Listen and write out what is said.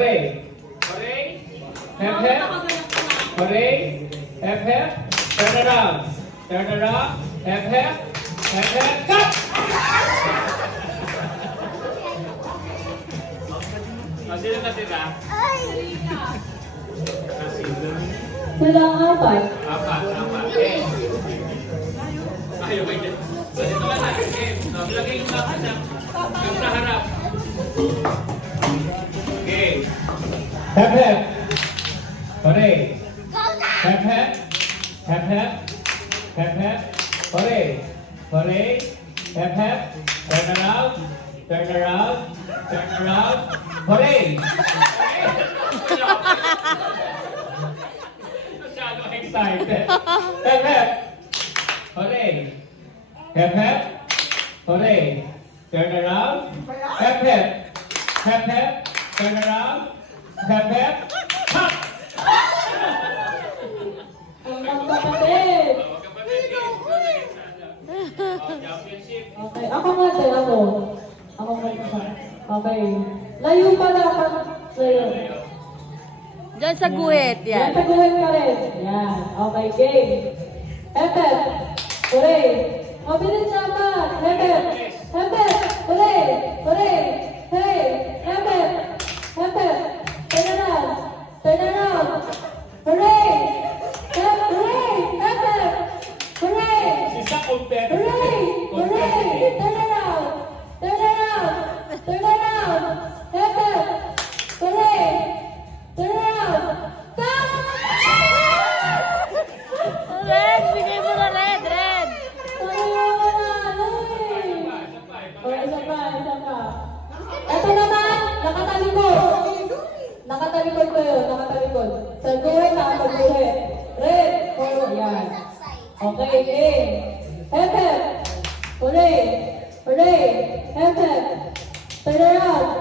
Hooray! Hooray! Hep, hep. Hooray! Hep, hep. Turn around. Turn around. Hep, hep. Hep, hep. Cut! Sino natira? Silang apat. Apat. Okay. Ayaw ba yun? Dito ka na. Okay. Lagay yung lakas na. Yung sa harap. Okay. Hep, hep. Hooray. Hep, hep. Hep, hep. Hep, hep. Hooray. Hooray. Hep, hep. Turn around. Turn around. Turn around. Hooray. Masyado excited. Hep, hep. Hooray. Hep, hep. Hooray. Turn around. Hep, hep. Hep, hep. Turn around. Hep, hep. Hop! Ang magkapatid. Championship. Okay, ako nga din ako. Ako nga isa. Okay. Layo pa dapat. Layo. Diyan sa guhit, Yan yan. sa guhit ka rin. Yan. Okay, game. Hepet. Hooray. Mabilis naman. Hepet. Hepet. Hooray. Hooray. Hey. Hepet. Hepet. Turn around. Turn around. Hooray. Hooray. Hepet. Hooray. Isa competitive. Hooray! Hooray! Turn around! Turn around! Turn around! Hepet! Hooray! Turn around! Stop! Red, bigay mo na red, red. Isa pa. Ito naman, nakatalikod. Nakatalikod ko yun, nakatalikod. Sa guhit, nakapag-guhit. Red! Yan. Okay, game. Hepet! Hooray! Hooray! Hepet! Turn around!